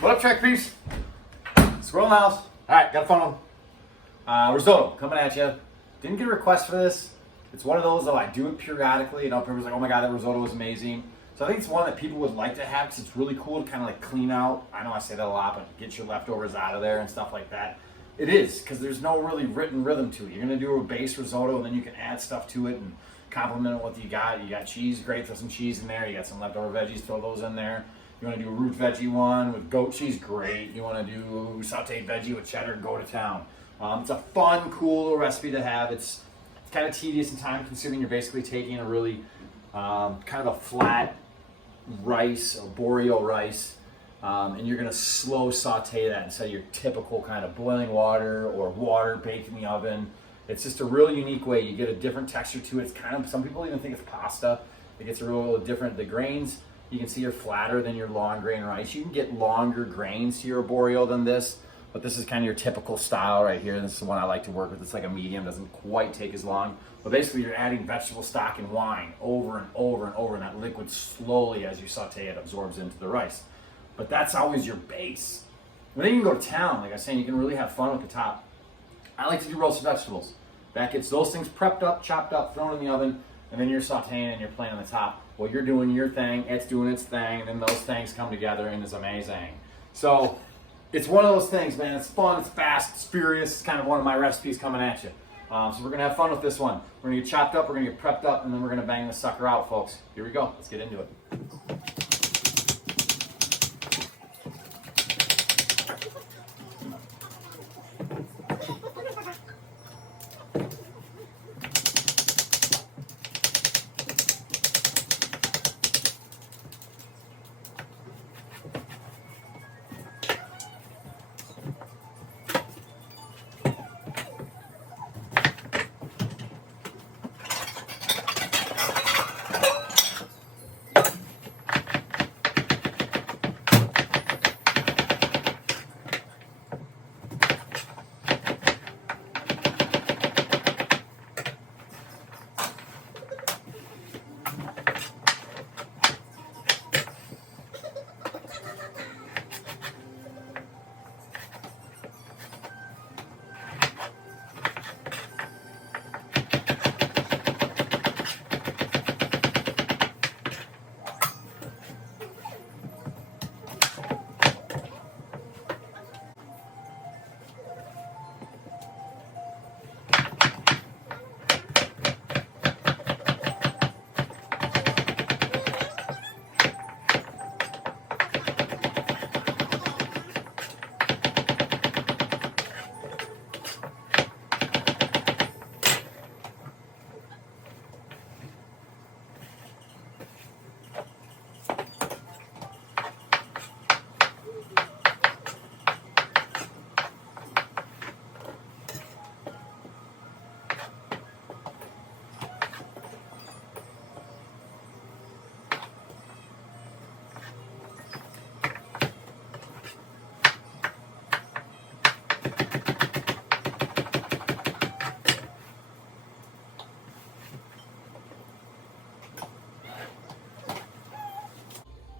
What up, Trek Peeps? Squirrel in the house. Alright, got a fun one. Risotto, coming at you. Didn't get a request for this. It's one of those, though, I do it periodically. You know, people's like, oh my god, that risotto is amazing. So I think it's one that people would like to have because it's really cool to kind of like clean out. I know I say that a lot, but get your leftovers out of there and stuff like that. It is, because there's no really written rhythm to it. You're going to do a base risotto, and then you can add stuff to it and complement it with what you got. You got cheese, great, throw some cheese in there. You got some leftover veggies, throw those in there. You want to do a root veggie one with goat cheese, great. You want to do sauteed veggie with cheddar, go to town. It's a fun, cool little recipe to have. It's kind of tedious and time consuming. You're basically taking a really kind of a flat rice, or boreal rice, and you're going to slow saute that instead of your typical kind of boiling water or water baked in the oven. It's just a really unique way. You get a different texture to it. It's kind of, some people even think it's pasta. It gets a real different, the grains you can see are flatter than your long grain rice. You can get longer grains to your arborio than this, but this is kind of your typical style right here. This is the one I like to work with. It's like a medium, doesn't quite take as long. But basically you're adding vegetable stock and wine over and over and over, and that liquid slowly, as you saute it, absorbs into the rice. But that's always your base. And then you can go to town, like I was saying, you can really have fun with the top. I like to do roasted vegetables. That gets those things prepped up, chopped up, thrown in the oven, and then you're sauteing and you're playing on the top. Well, you're doing your thing, it's doing its thing, and then those things come together and it's amazing. So it's one of those things, man. It's fun, it's fast, it's furious. It's kind of one of my recipes coming at you. So we're gonna have fun with this one. We're gonna get chopped up, we're gonna get prepped up, and then we're gonna bang this sucker out, folks. Here we go, let's get into it.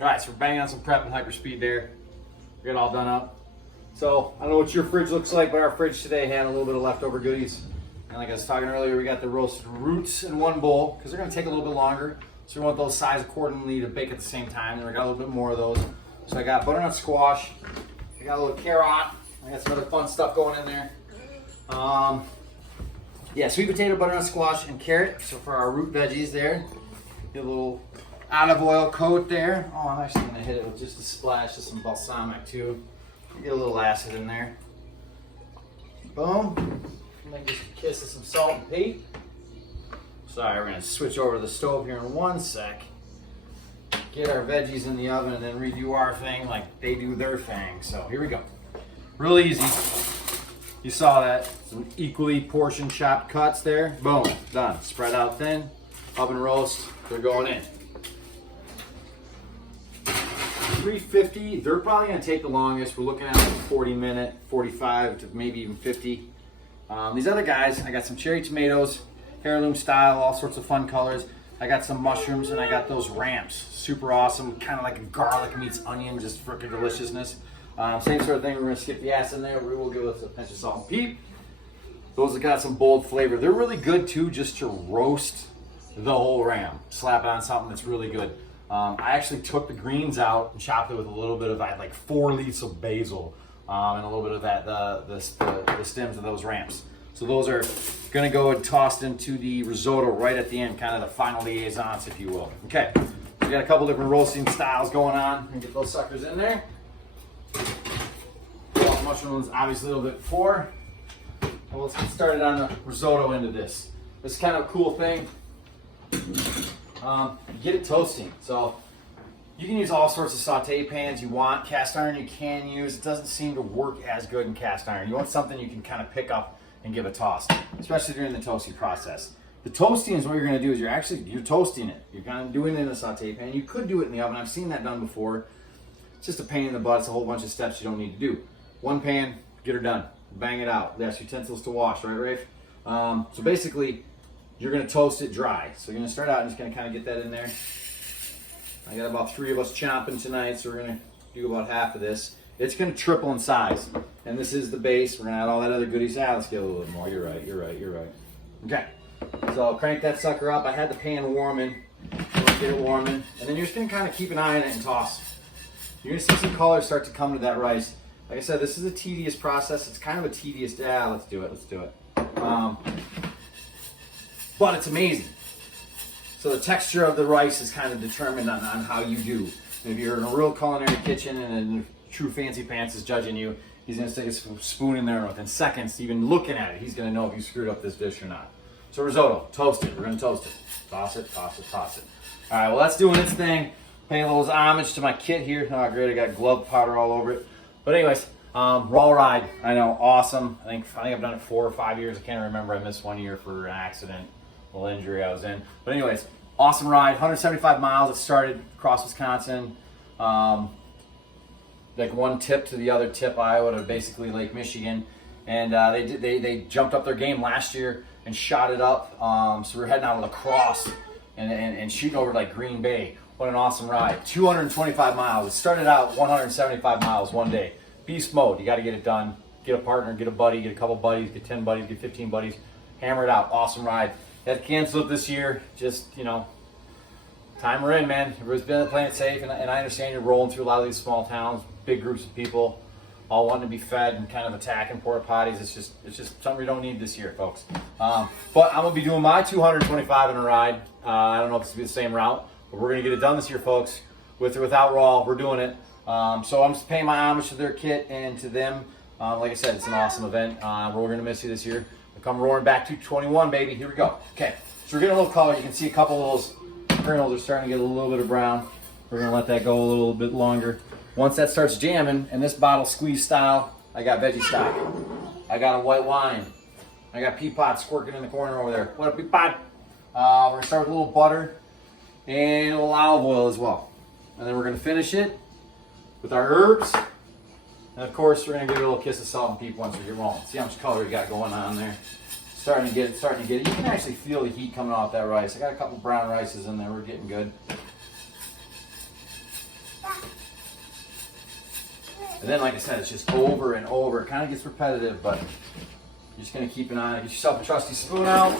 All right, so we're banging on some prep and hyper speed there. We got it all done up. So I don't know what your fridge looks like, but our fridge today had a little bit of leftover goodies. And like I was talking earlier, we got the roasted roots in one bowl because they're gonna take a little bit longer. So we want those sized accordingly to bake at the same time. And we got a little bit more of those. So I got butternut squash. I got a little carrot. I got some other fun stuff going in there. Yeah, sweet potato, butternut squash, and carrot. So for our root veggies there, get a little olive oil coat there. Oh, I'm actually gonna hit it with just a splash of some balsamic too. Get a little acid in there. Boom. And then just a kiss of some salt and peat. Sorry, we're gonna switch over to the stove here in one sec. Get our veggies in the oven and then redo our thing like they do their thing. So here we go. Real easy. You saw that. Some equally portioned chopped cuts there. Boom, done. Spread out thin. Oven roast. They're going in. 350, they're probably gonna take the longest. We're looking at like 40 minute, 45 to maybe even 50. These other guys, I got some cherry tomatoes, heirloom style, all sorts of fun colors. I got some mushrooms and I got those ramps, super awesome, kind of like a garlic meets onion, just freaking deliciousness. Same sort of thing. We're gonna skip the ass in there. We will give us a pinch of salt and pepper. Those have got some bold flavor. They're really good too, just to roast the whole ram. Slap it on something that's really good. I actually took the greens out and chopped it with a little bit of, I had like 4 leaves of basil and a little bit of that, the stems of those rams. So those are gonna go and tossed into the risotto right at the end, kind of the final liaisons, if you will. Okay, we got a couple different roasting styles going on. And get those suckers in there. Well, the mushrooms obviously a little bit before. Well, let's get started on the risotto end of this. This is kind of a cool thing. Get it toasting. So you can use all sorts of saute pans you want. Cast iron you can use. It doesn't seem to work as good in cast iron. You want something you can kind of pick up and give a toss, especially during the toasting process. The toasting is what you're going to do is you're toasting it. You're kind of doing it in a saute pan. You could do it in the oven. I've seen that done before. It's just a pain in the butt. It's a whole bunch of steps you don't need to do. One pan, get her done. Bang it out. That's utensils to wash, right, Rafe? So basically, you're gonna toast it dry. So you're gonna start out and just gonna kind of get that in there. I got about 3 of us chomping tonight, so we're gonna do about half of this. It's gonna triple in size. And this is the base. We're gonna add all that other goodies. Let's get a little bit more. You're right. Okay. So I'll crank that sucker up. I had the pan warming. Get it warming. And then you're just gonna kind of keep an eye on it and toss. You're gonna see some color start to come to that rice. Like I said, this is a tedious process. It's kind of a tedious, let's do it. But it's amazing. So the texture of the rice is kind of determined on how you do. If you're in a real culinary kitchen and a true fancy pants is judging you, he's gonna stick a spoon in there and within seconds, even looking at it, he's gonna know if you screwed up this dish or not. So risotto, toast it, we're gonna toast it. Toss it. All right, well that's doing its thing. Paying a little homage to my kit here. Oh great, I got glove powder all over it. But anyways, raw ride, I know, awesome. I think I've done it 4 or 5 years. I can't remember. I missed 1 year for an accident, a little injury I was in. But anyways, awesome ride. 175 miles. It started across Wisconsin. Like one tip to the other tip, Iowa to basically Lake Michigan. And they jumped up their game last year and shot it up. So we're heading out of La Crosse and shooting over like Green Bay. What an awesome ride. 225 miles. It started out 175 miles one day. Beast mode. You got to get it done. Get a partner, get a buddy, get a couple buddies, get 10 buddies, get 15 buddies. Hammer it out. Awesome ride. Had to cancel it this year. Just, time we're in, man. Everybody's been playing it safe. And I understand you're rolling through a lot of these small towns, big groups of people, all wanting to be fed and kind of attacking porta potties. It's just something we don't need this year, folks. But I'm going to be doing my 225 in a ride. I don't know if it's going to be the same route. But we're going to get it done this year, folks. With or without raw, we're doing it. So I'm just paying my homage to their kit and to them. Like I said, it's an awesome event. We're going to miss you this year. We'll come roaring back to 21, baby. Here we go. Okay, so we're getting a little color. You can see a couple of those kernels are starting to get a little bit of brown. We're going to let that go a little bit longer. Once that starts jamming, and this bottle squeeze style, I got veggie stock. I got a white wine. I got Peapod squirking in the corner over there. What up, Peapod? We're going to start with a little butter. And a little olive oil as well. And then we're going to finish it with our herbs. And of course, we're going to give it a little kiss of salt and pepper once we get rolling. See how much color we got going on there. Starting to get it. You can actually feel the heat coming off that rice. I got a couple brown rices in there. We're getting good. And then, like I said, it's just over and over. It kind of gets repetitive, but you're just going to keep an eye on it. Get yourself a trusty spoon out.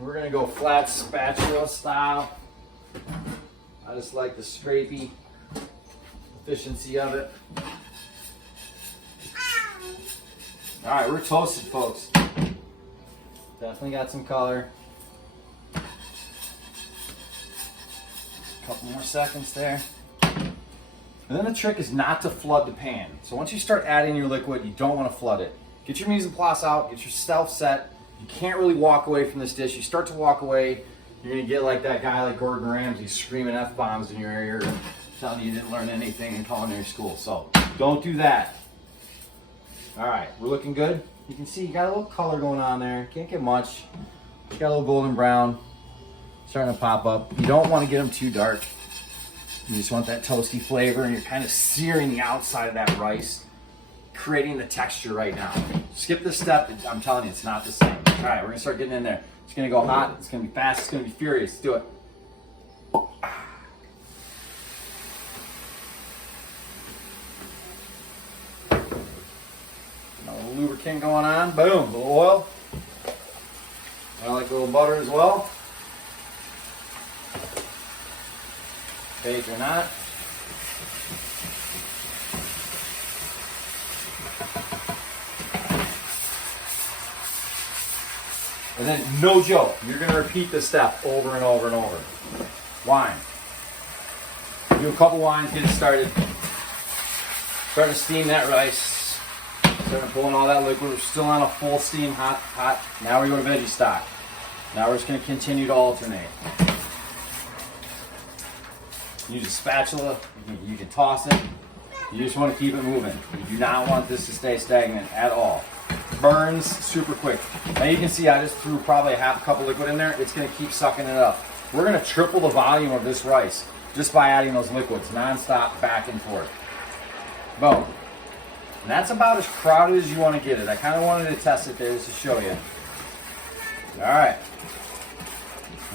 We're going to go flat spatula style. I just like the scrapey efficiency of it. All right, we're toasted, folks. Definitely got some color. A couple more seconds there. And then the trick is not to flood the pan. So once you start adding your liquid, you don't want to flood it. Get your mise en place out, get yourself set. You can't really walk away from this dish. You start to walk away, you're gonna get like that guy like Gordon Ramsay screaming F-bombs in your ear and telling you didn't learn anything in culinary school. So don't do that. All right, we're looking good. You can see you got a little color going on there. Can't get much. You got a little golden brown starting to pop up. You don't want to get them too dark. You just want that toasty flavor, and you're kind of searing the outside of that rice, creating the texture right now. Skip this step. I'm telling you, it's not the same. All right, we're gonna start getting in there. It's gonna go hot. It's gonna be fast. It's gonna be furious. Let's do it. little lubricant going on. Boom, a little oil. I like a little butter as well. Fake or not. And then, no joke, you're going to repeat this step over and over and over. Wine. Do a couple wines, get it started. Starting to steam that rice. Starting pulling all that liquid. We're still on a full steam, hot. Now we go to veggie stock. Now we're just going to continue to alternate. Use a spatula. You can toss it. You just want to keep it moving. You do not want this to stay stagnant at all. Burns super quick. Now you can see I just threw probably a half cup of liquid in there. It's going to keep sucking it up. We're going to triple the volume of this rice just by adding those liquids non-stop back and forth. Boom. And that's about as crowded as you want to get it. I kind of wanted to test it there just to show you. All right.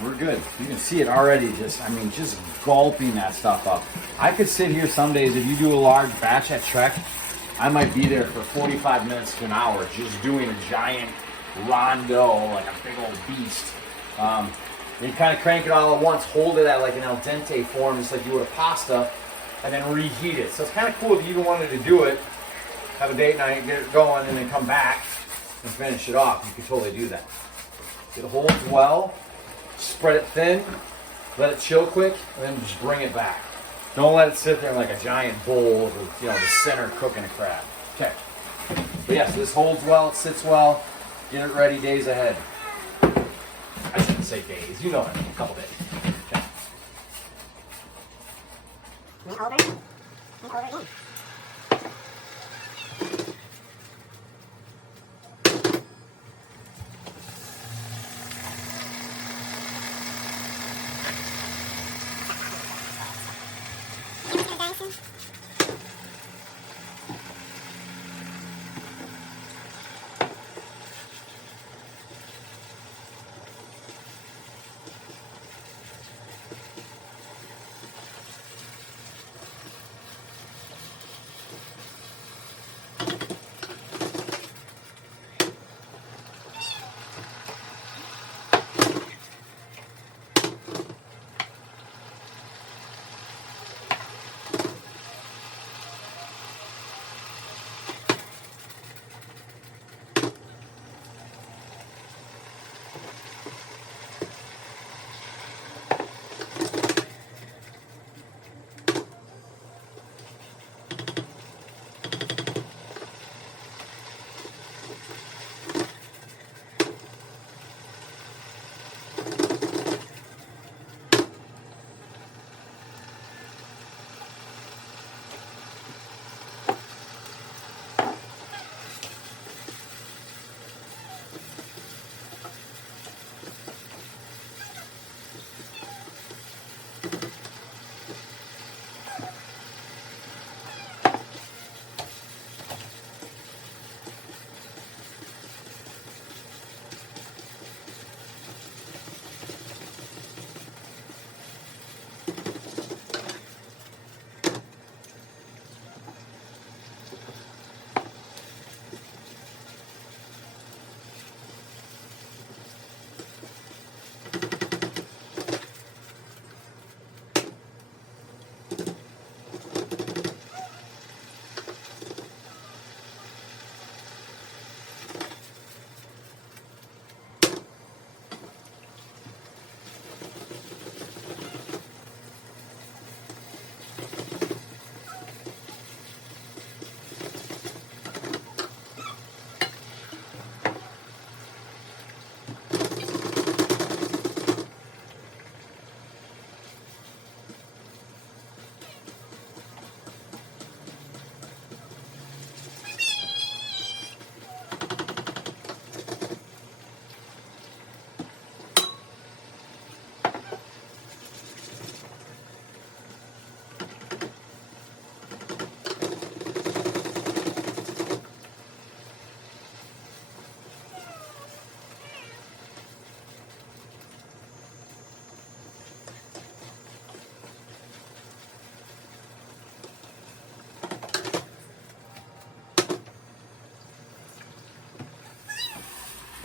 We're good. You can see it already just gulping that stuff up. I could sit here some days, if you do a large batch at Trek, I might be there for 45 minutes to an hour just doing a giant rondo, like a big old beast. You kind of crank it all at once, hold it at like an al dente form, just like you would a pasta, and then reheat it. So it's kind of cool if you even wanted to do it, have a date night, get it going, and then come back and finish it off. You could totally do that. It holds well, spread it thin, let it chill quick, and then just bring it back. Don't let it sit there in like a giant bowl of, the center cooking a crab. Okay. But yes, this holds well, it sits well. Get it ready days ahead. I shouldn't say days, you know what I mean, a couple days. Okay. Over again.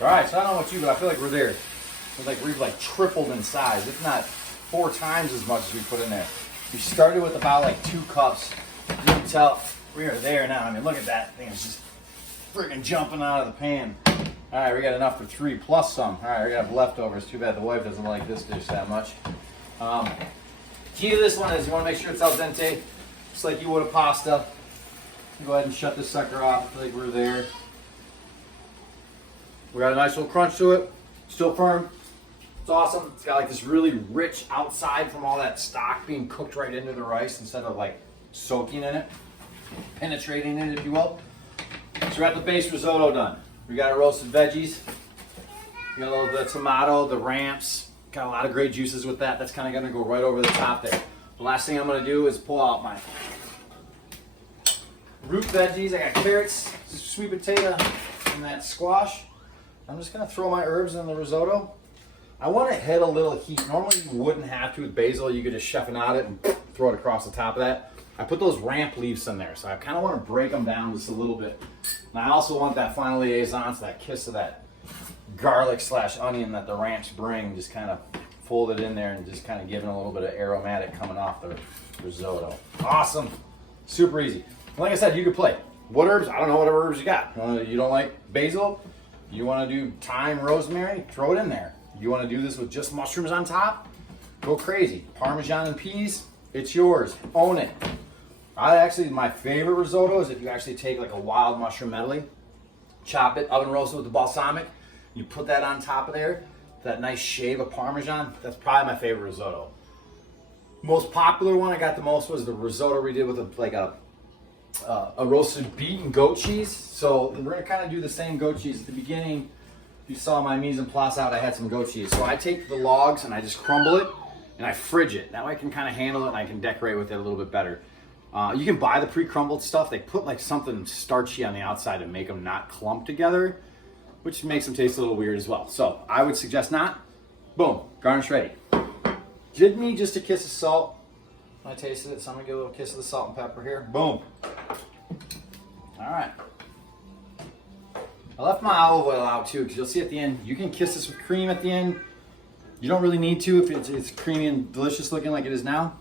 All right, so I don't know about you, but I feel like we're there. It's like we've like tripled in size, if not 4 times as much as we put in there. We started with about like 2 cups. You can tell we are there now. I mean, look at that thing. It's just freaking jumping out of the pan. All right, we got enough for 3 plus some. All right, we're gonna have leftovers. Too bad the wife doesn't like this dish that much. Key to this one is you wanna make sure it's al dente, just like you would a pasta. Go ahead and shut this sucker off. I feel like we're there. We got a nice little crunch to it. Still firm. It's awesome. It's got like this really rich outside from all that stock being cooked right into the rice instead of like soaking in it, penetrating in it, if you will. So we got the base risotto done. We got our roasted veggies. We got a little bit of tomato, the ramps. Got a lot of great juices with that. That's kind of going to go right over the top there. The last thing I'm going to do is pull out my root veggies. I got carrots, sweet potato, and that squash. I'm just going to throw my herbs in the risotto. I want to hit a little heat. Normally you wouldn't have to with basil. You could just chiffonade it and throw it across the top of that. I put those ramp leaves in there, so I kind of want to break them down just a little bit. And I also want that final liaison, so that kiss of that garlic / onion that the ramps bring, just kind of folded in there and just kind of giving a little bit of aromatic coming off the risotto. Awesome. Super easy. Like I said, you could play. What herbs? I don't know whatever herbs you got. You don't like basil? You want to do thyme, rosemary? Throw it in there. You want to do this with just mushrooms on top? Go crazy. Parmesan and peas, it's yours. Own it. My favorite risotto is if you actually take like a wild mushroom medley, chop it, oven roast it with the balsamic, you put that on top of there, that nice shave of Parmesan. That's probably my favorite risotto. Most popular one I got the most was the risotto we did with a roasted beet and goat cheese. So we're gonna kind of do the same goat cheese. At the beginning, you saw my mise en place out, I had some goat cheese. So I take the logs and I just crumble it and I fridge it. That way I can kind of handle it and I can decorate with it a little bit better. You can buy the pre-crumbled stuff. They put like something starchy on the outside to make them not clump together, which makes them taste a little weird as well. So I would suggest not. Boom, garnish ready. Did need just a kiss of salt. I tasted it, so I'm gonna give a little kiss of the salt and pepper here. Boom. All right. I left my olive oil out too, because you'll see at the end, you can kiss this with cream at the end. You don't really need to if it's creamy and delicious looking like it is now.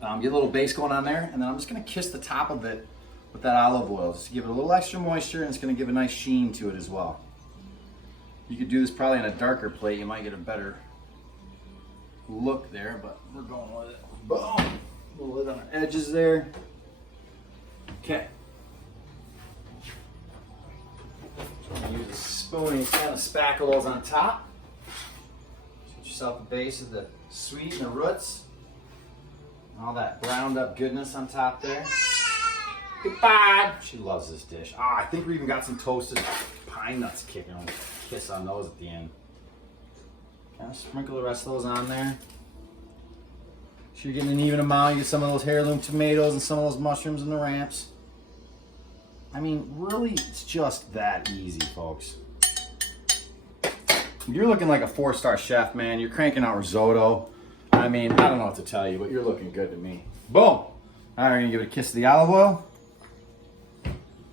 Get a little base going on there, and then I'm just gonna kiss the top of it with that olive oil, just to give it a little extra moisture, and it's gonna give a nice sheen to it as well. You could do this probably on a darker plate, you might get a better look there, but we're going with it. Boom! A little bit on the edges there. Okay. So I'm gonna use a spoon and kind of spackle those on top. Get yourself a base of the sweet and the roots. All that browned up goodness on top there. Goodbye. She loves this dish. I think we even got some toasted pine nuts kicking on. Kiss on those at the end. Kind of sprinkle the rest of those on there. So you're getting an even amount. You get some of those heirloom tomatoes and some of those mushrooms and the ramps. I mean, really, it's just that easy, folks. You're looking like a 4-star chef, man. You're cranking out risotto. I mean, I don't know what to tell you, but you're looking good to me. Boom! All right, we're gonna give it a kiss of the olive oil.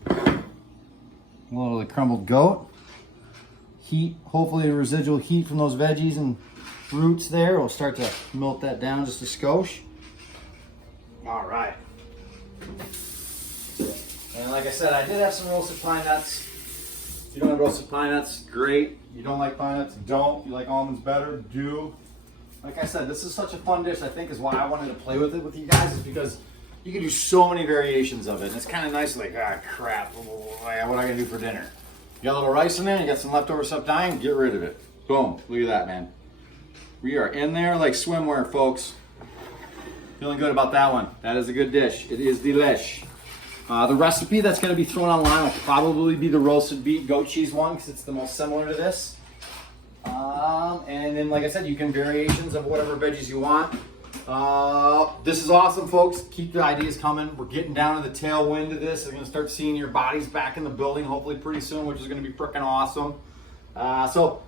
A little of the crumbled goat. Heat, hopefully the residual heat from those veggies and roots there will start to melt that down just a skosh. All right. And like I said, I did have some roasted pine nuts. If you don't have roasted pine nuts, great. You don't like pine nuts, don't. You like almonds better, do. Like I said, this is such a fun dish, I think, is why I wanted to play with it with you guys, is because you can do so many variations of it. And it's kind of nice, like, crap, what am I going to do for dinner? You got a little rice in there, you got some leftover stuff dying, get rid of it. Boom, look at that, man. We are in there like swimwear, folks. Feeling good about that one. That is a good dish. It is delish. The recipe that's going to be thrown online will probably be the roasted beet goat cheese one, because it's the most similar to this. And then, like I said, you can variations of whatever veggies you want. This is awesome, folks. Keep the ideas coming. We're getting down to the tailwind of this. You're going to start seeing your bodies back in the building, hopefully pretty soon, which is going to be freaking awesome. So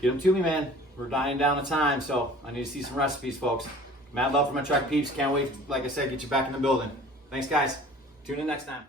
get them to me, man. We're dying down to time, so I need to see some recipes, folks. Mad love for my truck peeps. Can't wait, like I said, get you back in the building. Thanks, guys. Tune in next time.